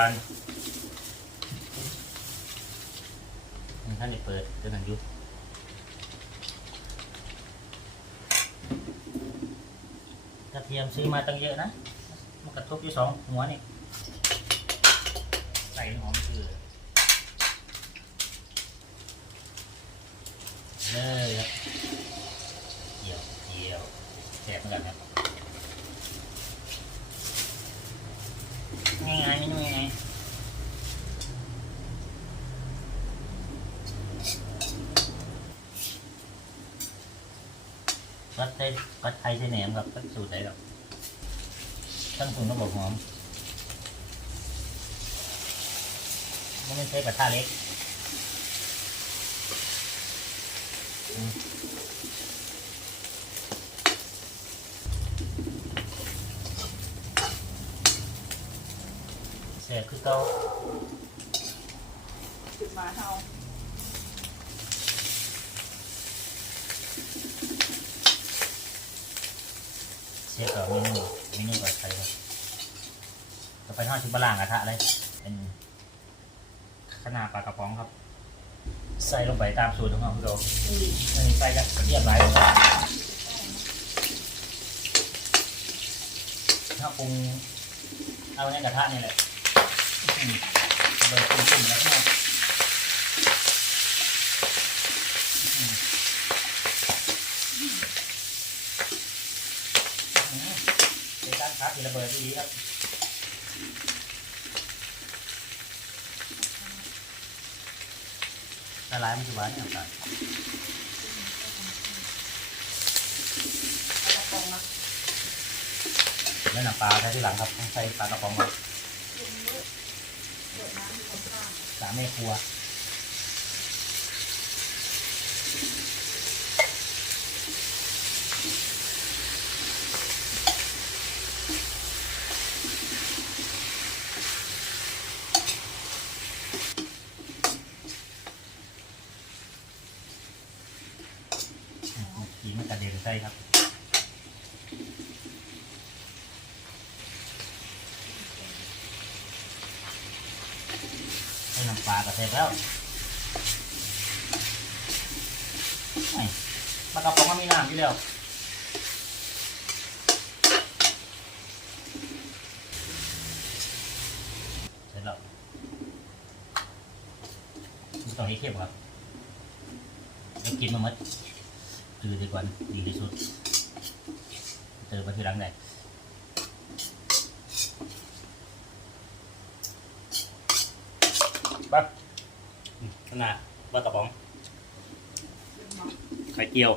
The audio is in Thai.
การนี่ท่านจะเปิดจะหนังยุบกระเทียมซื้อมาตั้งเยอะนะ มันกระทบอยู่สองหัวนี่ ใส่หอมคือเลยครับเกี่ยวเกี่ยวแสบเหมือนกันครับ ง่ายๆไม่ง่ายๆก็ใช้ก็ไทยใช้แหนมครับก็สูตรไหนครับตั้งคุณต้องบอกหอมไม่ใช่กระทะเล็ก อืมเสียคือเกาจุดมาเฮาเสียกับเมนูเมนูกับไทยครับต่อไปทอดชุบะหลางกระทะเลยเป็นขนาดปลากระป๋องครับ ใส่ลงไปตามสูตรของเราพี่โดอืมเออใส่กับกระเทียมหลายลงไปถ้าปรุงเอาในกระทะนี่แหละ อืมเบอร์ปรุงๆแล้วก็อืมอืมในการคัดทีละเบอร์ที่ดีครับละลายมันจะหวานอย่างไรกระป๋องนะแล้วน้ำปลาใช้ที่หลังครับต้องใส่ปลากระป๋องครับ ลุงเลือดเดือดน้ำอยู่ข้าง สาม แม่ครัว ขีมันกระเด็นใส่ครับ ให้น้ำ ปลากระเซ็จแล้วปลากระป๋องก็มีน้ำอยู่แล้วเสร็จแล้วมีตอนนี้เข้มครับไม่กินมามัดจืดดีกว่าดีที่สุดเจอมาทีหลังได้ ปั๊บขนาดปลากระป๋องไข่เจียว